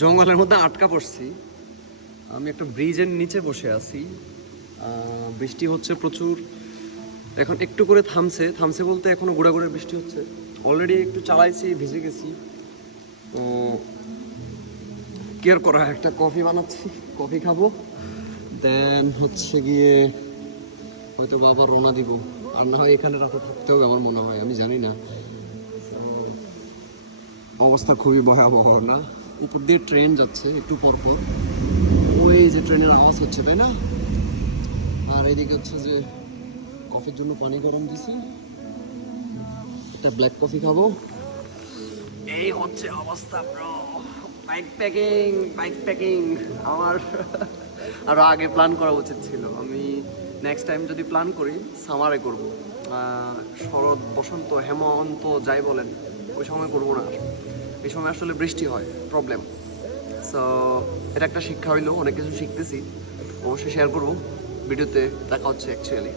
জঙ্গলের মধ্যে আটকা পড়ছি। আমি একটা ব্রিজের নিচে বসে আছি। বৃষ্টি হচ্ছে প্রচুর। এখন একটু করে থামছে থামছে বলতে এখনো গোড়া গোড়া বৃষ্টি হচ্ছে। অলরেডি একটু চালাইছি, ভিজে গেছি। কেয়ার করা, একটা কফি বানাচ্ছি, কফি খাবো, দেন হচ্ছে গিয়ে হয়তো বাবা রওনা দিব। আর না হয় এখানে রাতে থাকতে হবে আমার মনে হয়, আমি জানি না। অবস্থা খুবই ভয়াবহ না? উপর দিয়ে ট্রেন যাচ্ছে একটু পর পর, ওই যে ট্রেনের আওয়াজ হচ্ছে, তাই না? আর এইদিকে হচ্ছে যে কফির জন্য পানি গরম দিছি, একটা ব্ল্যাক কফি খাবো। এই হচ্ছে অবস্থা ব্রো। বাইক প্যাকিং আমার আরো আগে প্ল্যান করা উচিত ছিল। আমি নেক্সট টাইম যদি প্ল্যান করি সামারে করব। শরৎ, বসন্ত, হেমন্ত যাই বলেন, ওই সময় করবো না। এই সময় আসলে বৃষ্টি হয়, প্রবলেম। সো এটা একটা শিক্ষা হইলো, অনেক কিছু শিখতেছি, অবশ্যই শেয়ার করবো ভিডিওতে। দেখা হচ্ছে অ্যাকচুয়ালি।